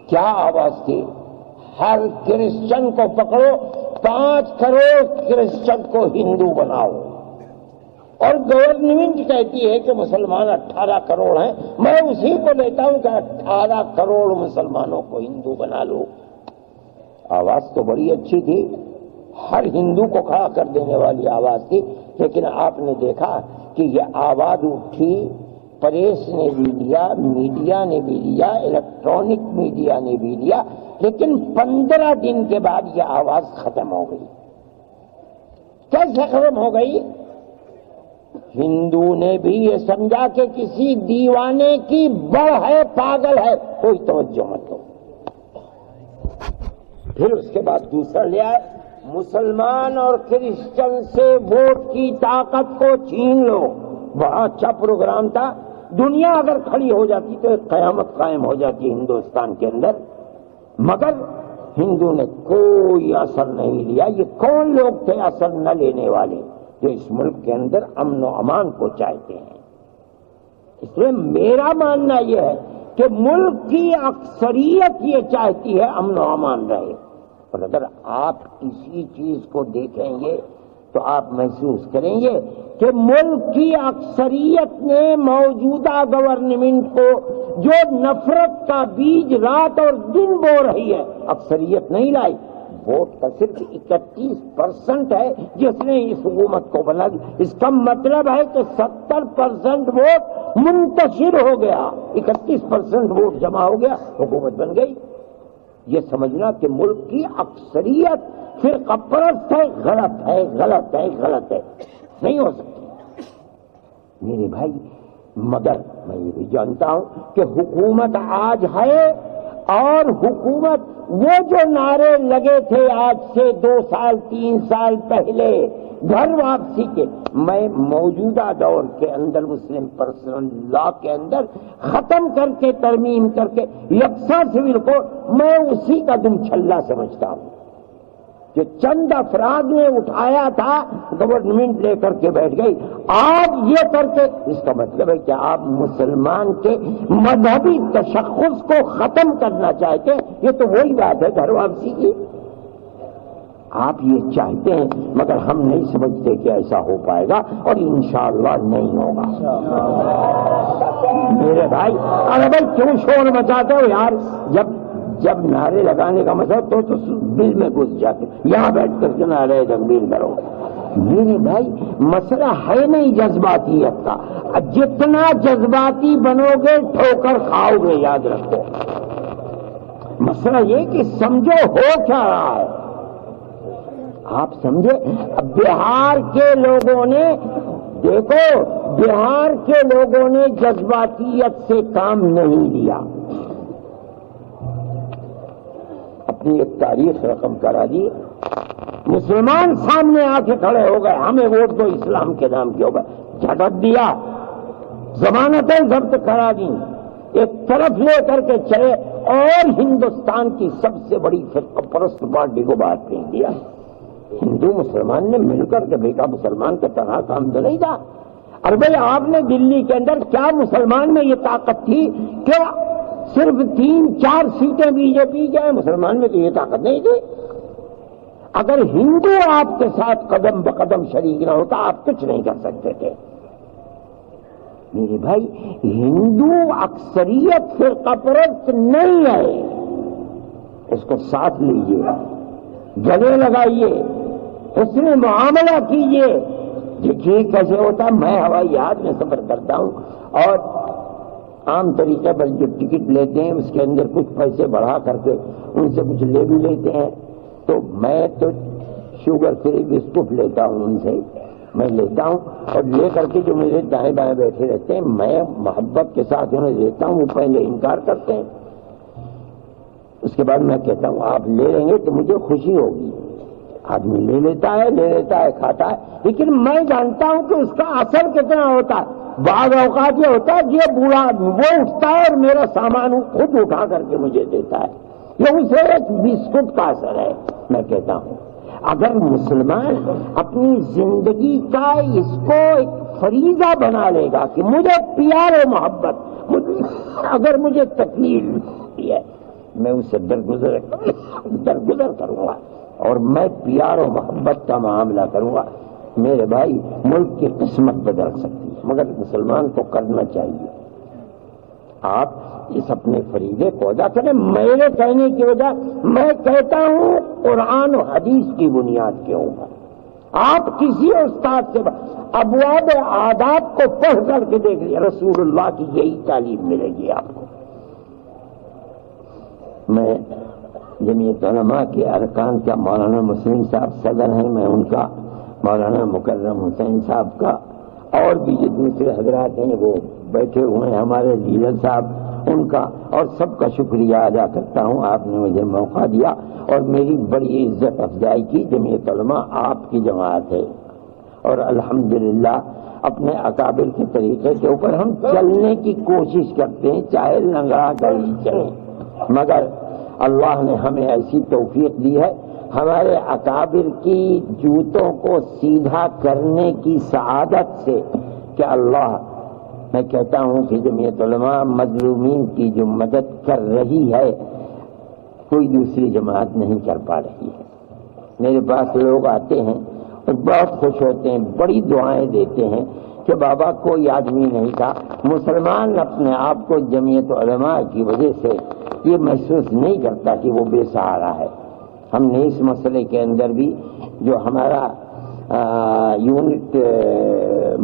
کیا آواز تھی؟ ہر کرسچن کو پکڑو، 5 کروڑ کرسچن کو ہندو بناؤ، اور گورنمنٹ کہتی ہے کہ مسلمان 18 کروڑ ہیں، میں اسی کو لیتا ہوں کہ 18 کروڑ مسلمانوں کو ہندو بنا لو۔ آواز تو بڑی اچھی تھی، ہر ہندو کو کھڑا کر دینے والی آواز تھی، لیکن آپ نے دیکھا کہ یہ آواز اٹھی، پریس نے بھی لیا، میڈیا نے بھی لیا، الیکٹرانک میڈیا نے بھی لیا، لیکن 15 دن کے بعد یہ آواز ختم ہو گئی۔ کیسے ختم ہو گئی؟ ہندو نے بھی یہ سمجھا کہ کسی دیوانے کی بڑ ہے، پاگل ہے، کوئی توجہ مت دو۔ پھر اس کے بعد دوسرا لے آئے، مسلمان اور کرسچن سے ووٹ کی طاقت کو چھین لو۔ بڑا اچھا پروگرام تھا، دنیا اگر کھڑی ہو جاتی تو ایک قیامت قائم ہو جاتی ہندوستان کے اندر، مگر ہندو نے کوئی اثر نہیں لیا۔ یہ کون لوگ تھے اثر نہ لینے والے جو اس ملک کے اندر امن و امان کو چاہتے ہیں؟ اس لیے میرا ماننا یہ ہے کہ ملک کی اکثریت یہ چاہتی ہے امن و امان رہے، اور اگر آپ اسی چیز کو دیکھیں گے تو آپ محسوس کریں گے کہ ملک کی اکثریت نے موجودہ گورنمنٹ کو جو نفرت کا بیج رات اور دن بو رہی ہے، اکثریت نہیں لائی۔ ووٹ کا صرف 31% ہے جس نے اس حکومت کو بنا دی۔ اس کا مطلب ہے کہ 70% ووٹ منتشر ہو گیا، 31% ووٹ جمع ہو گیا، حکومت بن گئی۔ یہ سمجھنا کہ ملک کی اکثریت فرقہ پرست ہے، غلط ہے، غلط ہے، غلط ہے، نہیں ہو سکتی میرے بھائی۔ مگر میں یہ بھی جانتا ہوں کہ حکومت آج ہے، اور حکومت وہ جو نعرے لگے تھے آج سے 2 سال 3 سال پہلے گھر واپسی کے، میں موجودہ دور کے اندر مسلم پرسنل لا کے اندر ختم کر کے ترمیم کر کے یکساں سول کو میں اسی کا دم چھلا سمجھتا ہوں جو چند افراد نے اٹھایا تھا، گورنمنٹ لے کر کے بیٹھ گئی۔ آپ یہ کر کے، اس کا مطلب ہے کہ آپ مسلمان کے مذہبی تشخص کو ختم کرنا چاہتے ہیں۔ یہ تو وہی بات ہے گھر واپسی کی، آپ یہ چاہتے ہیں، مگر ہم نہیں سمجھتے کہ ایسا ہو پائے گا، اور انشاءاللہ نہیں ہوگا میرے بھائی۔ ارے بھائی کیوں شور مچاتے ہو یار؟ جب نعرے لگانے کا مسئلہ تو دل میں گھس جاتے، یہاں بیٹھ کر کے نعرے تکبیر کرو۔ میرے بھائی مسئلہ ہے نہیں جذباتیت کا، جتنا جذباتی بنو گے ٹھوکر کھاؤ گے، یاد رکھو۔ مسئلہ یہ کہ سمجھو ہو کیا رہا ہے، آپ سمجھے؟ بہار کے لوگوں نے، دیکھو بہار کے لوگوں نے جذباتیت سے کام نہیں لیا، اپنی ایک تاریخ رقم کرا دی۔ مسلمان سامنے آ کے کھڑے ہو گئے، ہمیں ووٹ دو اسلام کے نام کے اوپر، جھٹک دیا، ضمانتیں ضبط کرا دی، ایک طرف لے کر کے چلے، اور ہندوستان کی سب سے بڑی فرقہ پرست پارٹی کو باہر پھینک دیا۔ ہندو مسلمان نے مل کر کے بیٹا، مسلمان کا طرح کام تو نہیں تھا۔ اور بھائی آپ نے دلی کے اندر کیا مسلمان میں یہ طاقت تھی کہ صرف 3-4 سیٹیں بی جے پی کی ہیں؟ مسلمان میں تو یہ طاقت نہیں تھی۔ اگر ہندو آپ کے ساتھ قدم بقدم شریک نہ ہوتا آپ کچھ نہیں کر سکتے تھے میرے بھائی۔ ہندو اکثریت فرقہ پرست نہیں ہے، اس کو ساتھ لیجیے، گلے لگائیے، حسن معاملہ کیجیے۔ دیکھیے کیسے ہوتا ہے، میں ہوائی جہاز میں سفر کرتا ہوں، اور عام طریقے پر جو ٹکٹ لیتے ہیں اس کے اندر کچھ پیسے بڑھا کر کے ان سے کچھ لے بھی لیتے ہیں، تو میں تو شوگر فری بسکٹ لیتا ہوں ان سے، میں لیتا ہوں، اور لے کر کے جو میرے دائیں بائیں بیٹھے رہتے ہیں میں محبت کے ساتھ انہیں دیتا ہوں، وہ پہلے انکار کرتے ہیں، اس کے بعد میں کہتا ہوں آپ لے لیں گے تو مجھے خوشی ہوگی۔ آدمی لے لیتا ہے، کھاتا ہے، لیکن میں جانتا ہوں کہ اس کا اثر کتنا ہوتا ہے۔ بعض اوقات یہ ہوتا ہے کہ یہ بوڑھا آدمی وہ اٹھتا ہے اور میرا سامان خود اٹھا کر کے مجھے دیتا ہے، یہ اسے ایک بسکٹ کا اثر ہے۔ میں کہتا ہوں اگر مسلمان اپنی زندگی کا اس کو ایک فریضہ بنا لے گا کہ مجھے پیار و محبت، اگر مجھے تکلیف ہوتی ہے میں اسے درگزر کروں گا، اور میں پیار و محبت کا معاملہ کروں گا، میرے بھائی ملک کی قسمت بدل سکتی ہے، مگر مسلمان کو کرنا چاہیے۔ آپ اس اپنے فریضے کو ادا کریں۔ میرے کہنے کی وجہ میں کہتا ہوں قرآن و حدیث کی بنیاد کے اوپر، آپ کسی استاد سے ابواب آداب کو پڑھ کر کے دیکھ لیں، رسول اللہ کی یہی تعلیم ملے گی آپ کو۔ میں جمعیت علماء کے ارکان کا مولانا مسلم صاحب صدر ہیں، میں ان کا، مولانا مکرم حسین صاحب کا، اور بھی جو دوسرے حضرات ہیں وہ بیٹھے ہوئے ہیں، ہمارے لیڈر صاحب، ان کا اور سب کا شکریہ ادا کرتا ہوں، آپ نے مجھے موقع دیا اور میری بڑی عزت افزائی کی۔ جمعیت علماء آپ کی جماعت ہے اور الحمدللہ اپنے اکابر کے طریقے کے اوپر ہم چلنے کی کوشش کرتے ہیں، چاہے لنگڑا کر ہی چلیں، مگر اللہ نے ہمیں ایسی توفیق دی ہے ہمارے اکابر کی جوتوں کو سیدھا کرنے کی سعادت سے کہ اللہ، میں کہتا ہوں کہ جمعیت علماء مظلومین کی جو مدد کر رہی ہے کوئی دوسری جماعت نہیں کر پا رہی ہے۔ میرے پاس لوگ آتے ہیں اور بہت خوش ہوتے ہیں، بڑی دعائیں دیتے ہیں کہ بابا کوئی آدمی نہیں تھا مسلمان اپنے آپ کو جمعیت علماء کی وجہ سے یہ محسوس نہیں کرتا کہ وہ بے سہارا ہے۔ ہم نے اس مسئلے کے اندر بھی جو ہمارا یونٹ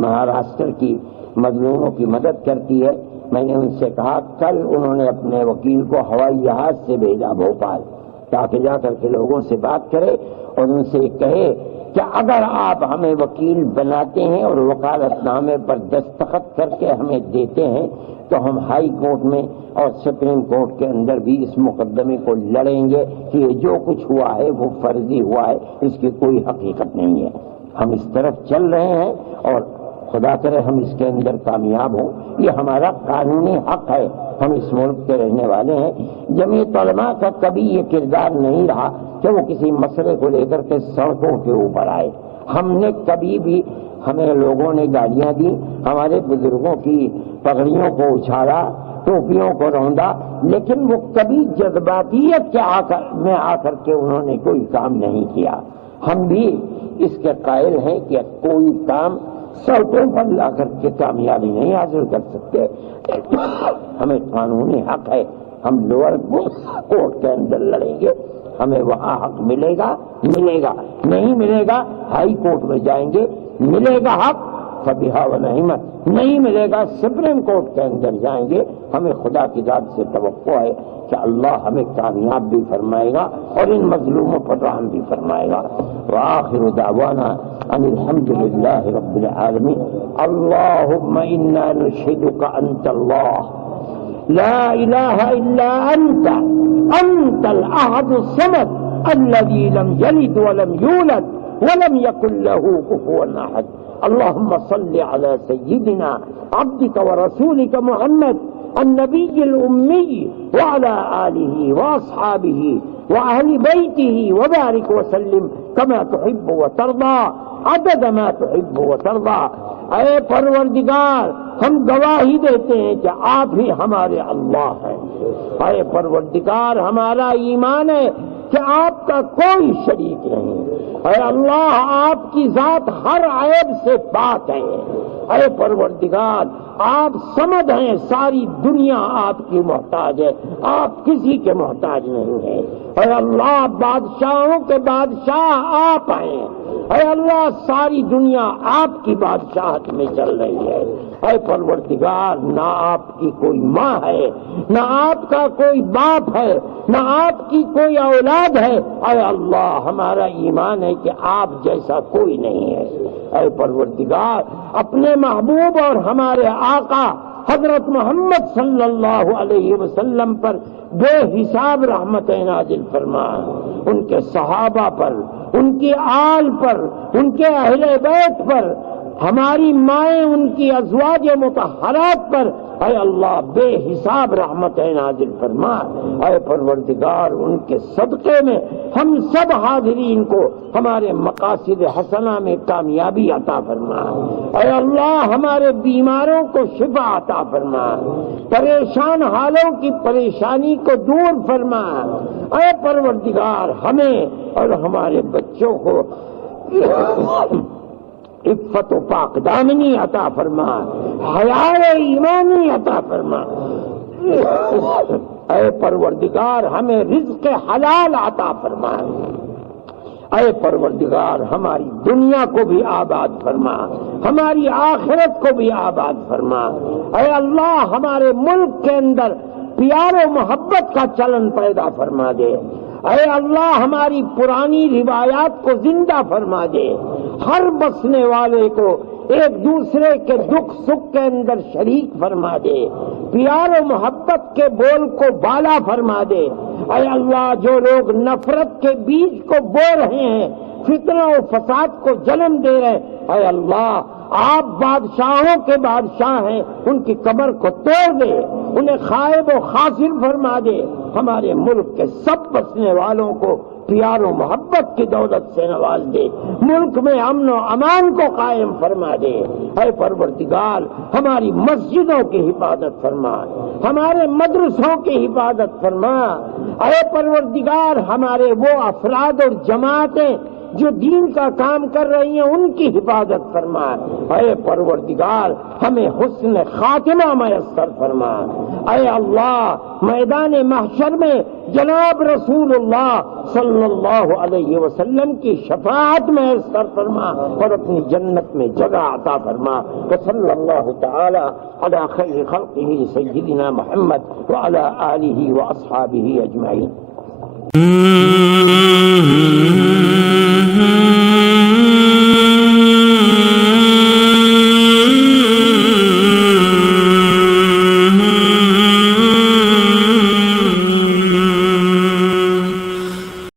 مہاراشٹر کی مظلوموں کی مدد کرتی ہے، میں نے ان سے کہا، کل انہوں نے اپنے وکیل کو ہوائی جہاز سے بھیجا بھوپال تاکہ جا کر کے لوگوں سے بات کرے اور ان سے کہے کہ اگر آپ ہمیں وکیل بناتے ہیں اور وکالت نامے پر دستخط کر کے ہمیں دیتے ہیں تو ہم ہائی کورٹ میں اور سپریم کورٹ کے اندر بھی اس مقدمے کو لڑیں گے کہ یہ جو کچھ ہوا ہے وہ فرضی ہوا ہے، اس کی کوئی حقیقت نہیں ہے۔ ہم اس طرف چل رہے ہیں اور خدا کرے ہم اس کے اندر کامیاب ہوں، یہ ہمارا قانونی حق ہے، ہم اس ملک کے رہنے والے ہیں۔ جمعیت علماء کا کبھی یہ کردار نہیں رہا کہ وہ کسی مسئلے کو لے کر کے سڑکوں کے اوپر آئے۔ ہم نے کبھی بھی، ہمیں لوگوں نے گالیاں دی، ہمارے بزرگوں کی پگڑیوں کو اچھالا، ٹوپیوں کو روندا، لیکن وہ کبھی جذباتیت میں آ کر کے انہوں نے کوئی کام نہیں کیا۔ ہم بھی اس کے قائل ہیں کہ کوئی کام سڑکوں پر لا کر کے کامیابی نہیں حاصل کر سکتے، ہمیں قانونی حق ہے، ہم لوور کورٹ کے اندر لڑیں گے، ہمیں وہاں حق ملے گا، نہیں ملے گا ہائی کورٹ میں جائیں گے، ملے گا حق فبہا و نعمت، نہیں ملے گا سپریم کورٹ کے اندر جائیں گے۔ ہمیں خدا کی ذات سے توقع ہے کہ اللہ ہمیں کامیاب بھی فرمائے گا اور ان مظلوموں پر رحم بھی فرمائے گا۔ وآخر دعوانا ان الحمد للہ رب العالمین۔ اللہم انا نشہدک انت اللہ لا الہ الا انت الاحد الصمد الذي لم يلد ولم يولد ولم يكن له كفوا احد۔ اللهم صل على سيدنا عبدك ورسولك محمد النبي الأمي وعلى آله وأصحابه وأهل بيته وبارك وسلم كما تحب وترضى عدد ما تحب وترضى۔ اے پروردگار، ہم گواہی دیتے ہیں کہ آپ ہی ہمارے اللہ ہیں۔ اے پروردگار، ہمارا ایمان ہے کہ آپ کا کوئی شریک نہیں۔ اے اللہ، آپ کی ذات ہر عیب سے پاک ہے۔ اے پروردگار، آپ سمد ہیں، ساری دنیا آپ کی محتاج ہے، آپ کسی کے محتاج نہیں ہیں۔ اے اللہ، بادشاہوں کے بادشاہ آپ ہیں۔ اے اللہ، ساری دنیا آپ کی بادشاہت میں چل رہی ہے۔ اے پروردگار، نہ آپ کی کوئی ماں ہے، نہ آپ کا کوئی باپ ہے، نہ آپ کی کوئی اولاد ہے۔ اے اللہ، ہمارا ایمان ہے کہ آپ جیسا کوئی نہیں ہے۔ اے پروردگار، اپنے محبوب اور ہمارے آقا حضرت محمد صلی اللہ علیہ وسلم پر بے حساب رحمتیں نازل فرما، ان کے صحابہ پر، ان کی آل پر، ان کے اہل بیت پر، ہماری مائیں، ان کی ازواج مطہرات پر اے اللہ بے حساب رحمتیں نازل فرما۔ اے پروردگار، ان کے صدقے میں ہم سب حاضرین کو ہمارے مقاصد حسنہ میں کامیابی عطا فرما۔ اے اللہ، ہمارے بیماروں کو شفا عطا فرما، پریشان حالوں کی پریشانی کو دور فرما۔ اے پروردگار، ہمیں اور ہمارے بچوں کو عفت و پاک دامنی عطا فرما، حیا ایمانی عطا فرما۔ اے پروردگار، ہمیں رزق حلال عطا فرما۔ اے پروردگار، ہماری دنیا کو بھی آباد فرما، ہماری آخرت کو بھی آباد فرما۔ اے اللہ، ہمارے ملک کے اندر پیار و محبت کا چلن پیدا فرما دے۔ اے اللہ، ہماری پرانی روایات کو زندہ فرما دے، ہر بسنے والے کو ایک دوسرے کے دکھ سکھ کے اندر شریک فرما دے، پیار و محبت کے بول کو بالا فرما دے۔ اے اللہ، جو لوگ نفرت کے بیج کو بو رہے ہیں، فتنہ و فساد کو جنم دے رہے ہیں، اے اللہ آپ بادشاہوں کے بادشاہ ہیں، ان کی کمر کو توڑ دے، انہیں خائب و خاسر فرما دے، ہمارے ملک کے سب بسنے والوں کو پیار و محبت کی دولت سے نواز دے، ملک میں امن و امان کو قائم فرما دے۔ اے پروردگار، ہماری مسجدوں کی حفاظت فرما، ہمارے مدرسوں کی حفاظت فرما۔ اے پروردگار، ہمارے وہ افراد اور جماعتیں جو دین کا کام کر رہی ہیں ان کی حفاظت فرما۔ اے پروردگار، ہمیں حسن خاتمہ میسر فرما۔ اے اللہ، میدان محشر میں جناب رسول اللہ صلی اللہ علیہ وسلم کی شفاعت میسر فرما اور اپنی جنت میں جگہ عطا فرما۔ وصلی اللہ تعالی علی خیر خلقہ سیدنا محمد وعلی آلہ واصحابہ اجمعین۔